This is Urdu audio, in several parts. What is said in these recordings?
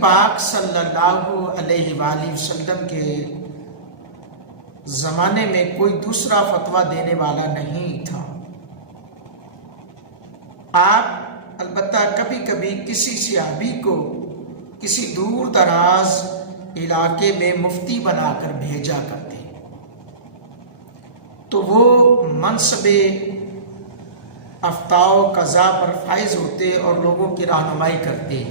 پاک صلی اللہ علیہ وآلہ وسلم کے زمانے میں کوئی دوسرا فتویٰ دینے والا نہیں تھا۔ آپ البتہ کبھی کبھی کسی صحابی کو کسی دور دراز علاقے میں مفتی بنا کر بھیجا کرتے، تو وہ منصب افتاء و قضاء پر فائز ہوتے اور لوگوں کی رہنمائی کرتے،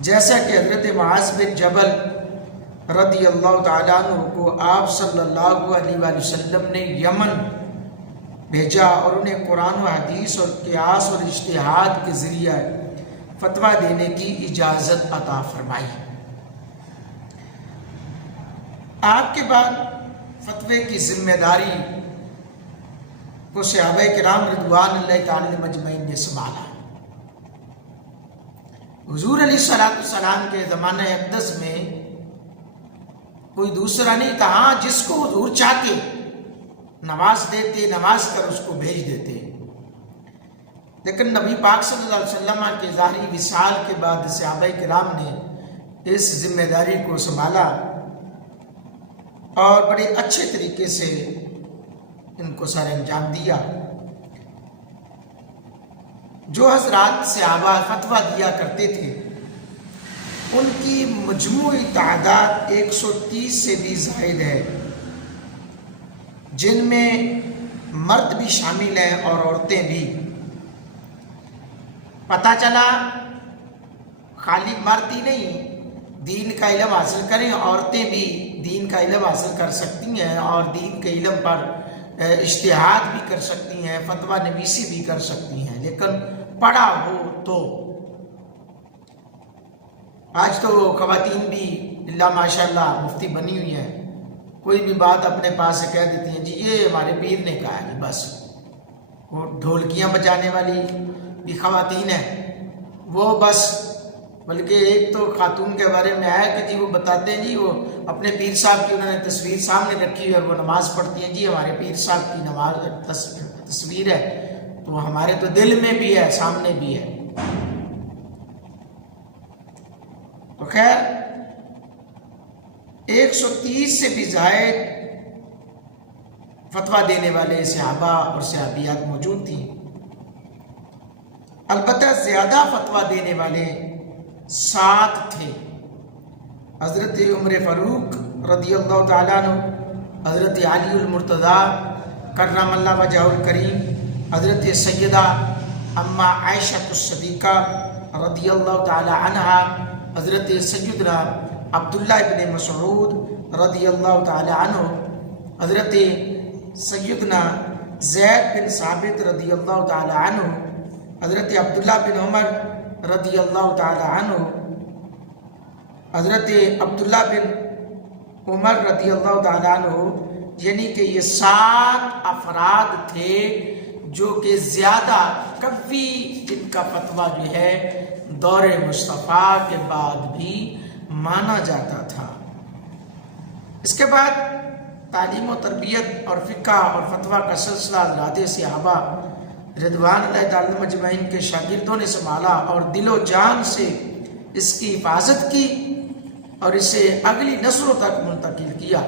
جیسا کہ حضرت معاذ بن جبل رضی اللہ تعالیٰ عنہ کو آپ صلی اللہ علیہ وآلہ وسلم نے یمن بھیجا اور انہیں قرآن و حدیث اور قیاس اور اجتہاد کے ذریعہ فتویٰ دینے کی اجازت عطا فرمائی۔ آپ کے بعد فتوے کی ذمہ داری کو صحابہ کرام رضوان اللہ تعالی مجمعین نے سنبھالا۔ حضور علیہ السلام کے زمانہ اقدس میں کوئی دوسرا نہیں تھا، ہاں جس کو حضور چاہتے نماز دیتے، نماز کر اس کو بھیج دیتے، لیکن نبی پاک صلی اللہ علیہ وسلم کے ظاہری وصال کے بعد صحابہ کرام نے اس ذمہ داری کو سنبھالا اور بڑے اچھے طریقے سے ان کو سر انجام دیا۔ جو حضرات صحابہ فتویٰ دیا کرتے تھے ان کی مجموعی تعداد 130 سے بھی زائد ہے، جن میں مرد بھی شامل ہیں اور عورتیں بھی۔ پتہ چلا خالی مرد ہی نہیں دین کا علم حاصل کریں، عورتیں بھی دین کا علم حاصل کر سکتی ہیں اور دین کے علم پر اجتہاد بھی کر سکتی ہیں، فتویٰ نویسی بھی کر سکتی ہیں، لیکن پڑھا ہو تو۔ آج تو خواتین بھی اللہ ماشاءاللہ مفتی بنی ہوئی ہیں، کوئی بھی بات اپنے پاس سے کہہ دیتی ہیں، جی یہ ہمارے پیر نے کہا ہے، بس۔ وہ ڈھولکیاں بجانے والی بھی خواتین ہیں، وہ بس، بلکہ ایک تو خاتون کے بارے میں آیا کہ جی وہ بتاتے ہیں جی وہ اپنے پیر صاحب کی انہوں نے تصویر سامنے رکھی ہے اور وہ نماز پڑھتی ہیں، جی ہمارے پیر صاحب کی نماز تصویر ہے تو ہمارے تو دل میں بھی ہے، سامنے بھی ہے۔ تو خیر 130 سے بھی زائد فتویٰ دینے والے صحابہ اور صحابیات موجود تھیں، البتہ زیادہ فتویٰ دینے والے 7 تھے۔ حضرت عمر فاروق رضی اللہ تعالیٰ عنہ، حضرت علی المرتضیٰ کرم اللہ وجہہ الکریم، حضرت سیدہ اما عائشہ الصدیقہ رضی اللہ تعالیٰ عنہا، حضرت سیدنا عبداللہ ابن مسعود رضی اللہ تعالیٰ عنہ، حضرت سیدنا زید بن ثابت رضی اللہ تعالیٰ عنہ، حضرت عبداللہ بن عمر رضی اللہ تعالیٰ عنہ، حضرت عبداللہ بن عمر رضی اللہ تعالیٰ عنہ، یعنی کہ یہ 7 افراد تھے جو کہ زیادہ قوی، جن کا فتویٰ جو ہے دور مصطفیٰ کے بعد بھی مانا جاتا تھا۔ اس کے بعد تعلیم و تربیت اور فقہ اور فتویٰ کا سلسلہ حضرات صحابہ رضوان اللہ تعالی مجمعین کے شاگردوں نے سنبھالا اور دل و جان سے اس کی حفاظت کی اور اسے اگلی نسلوں تک منتقل کیا۔